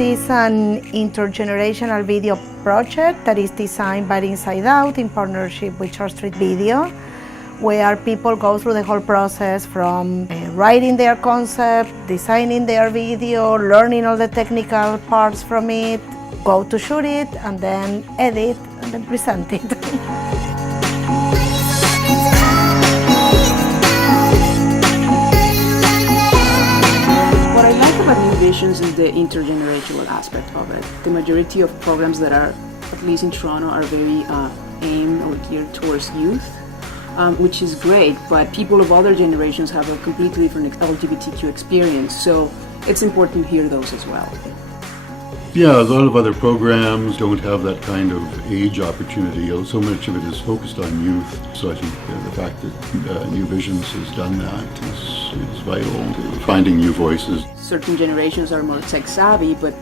is an intergenerational video project that is designed by Inside Out in partnership with Church Street Video, where people go through the whole process from writing their concept, designing their video, learning all the technical parts from it, go to shoot it, and then edit, and then present it. What I like about New Visions is the intergenerational aspect of it. The majority of programs that are, at least in Toronto, are very aimed or geared towards youth, which is great, but people of other generations have a completely different LGBTQ experience, so it's important to hear those as well. Yeah, a lot of other programs don't have that kind of age opportunity. So much of it is focused on youth. So I think the fact that New Visions has done that is vital to finding new voices. Certain generations are more tech savvy, but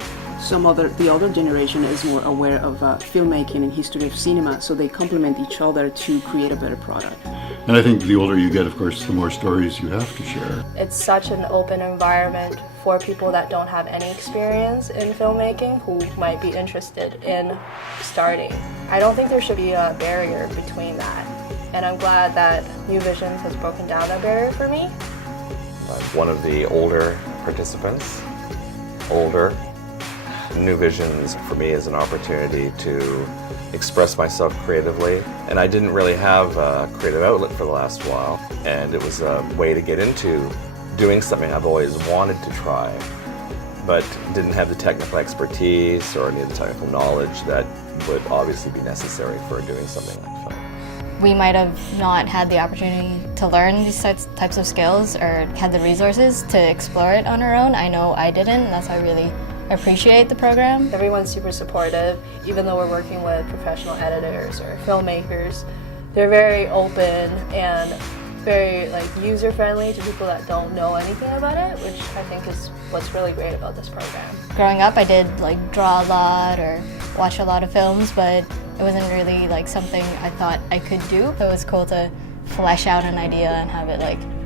the other generation is more aware of filmmaking and history of cinema, so they complement each other to create a better product. And I think the older you get, of course, the more stories you have to share. It's such an open environment for people that don't have any experience in filmmaking who might be interested in starting. I don't think there should be a barrier between that, and I'm glad that New Visions has broken down that barrier for me. I'm one of the older participants. New Visions for me is an opportunity to express myself creatively, and I didn't really have a creative outlet for the last while, and it was a way to get into doing something I've always wanted to try, but didn't have the technical expertise or any of the technical knowledge that would obviously be necessary for doing something like film. We might have not had the opportunity to learn these types of skills or had the resources to explore it on our own. I know I didn't, and that's why I really appreciate the program. Everyone's super supportive, even though we're working with professional editors or filmmakers. They're very open and very user-friendly to people that don't know anything about it, which I think is what's really great about this program. Growing up, I did draw a lot or watch a lot of films, but it wasn't really something I thought I could do. It was cool to flesh out an idea and have it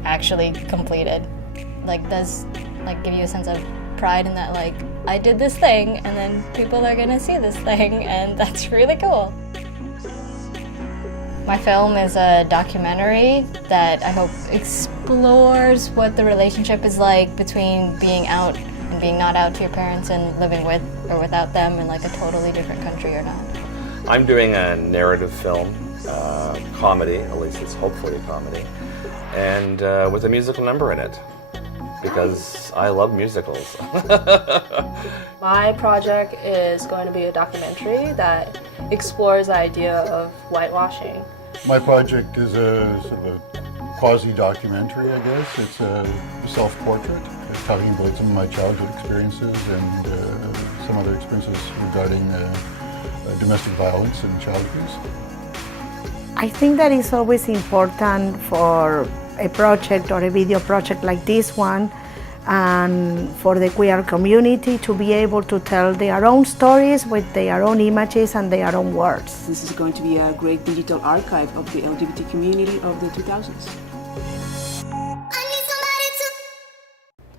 actually completed. Does give you a sense of pride in that I did this thing and then people are gonna see this thing, and that's really cool. My film is a documentary that I hope explores what the relationship is like between being out and being not out to your parents and living with or without them in a totally different country or not. I'm doing a narrative film, comedy, at least it's hopefully a comedy, and with a musical number in it, because I love musicals. My project is going to be a documentary that explores the idea of whitewashing. My project is a sort of a quasi-documentary, I guess. It's a self-portrait. It's talking about some of my childhood experiences and some other experiences regarding domestic violence and child abuse. I think that it's always important for a project or a video project like this one, and for the queer community to be able to tell their own stories with their own images and their own words. This is going to be a great digital archive of the LGBT community of the 2000s.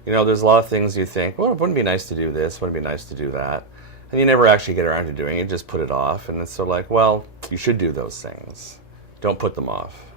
There's a lot of things you think, well, it wouldn't be nice to do this, wouldn't it be nice to do that, and you never actually get around to doing it, you just put it off, and it's well, you should do those things. Don't put them off.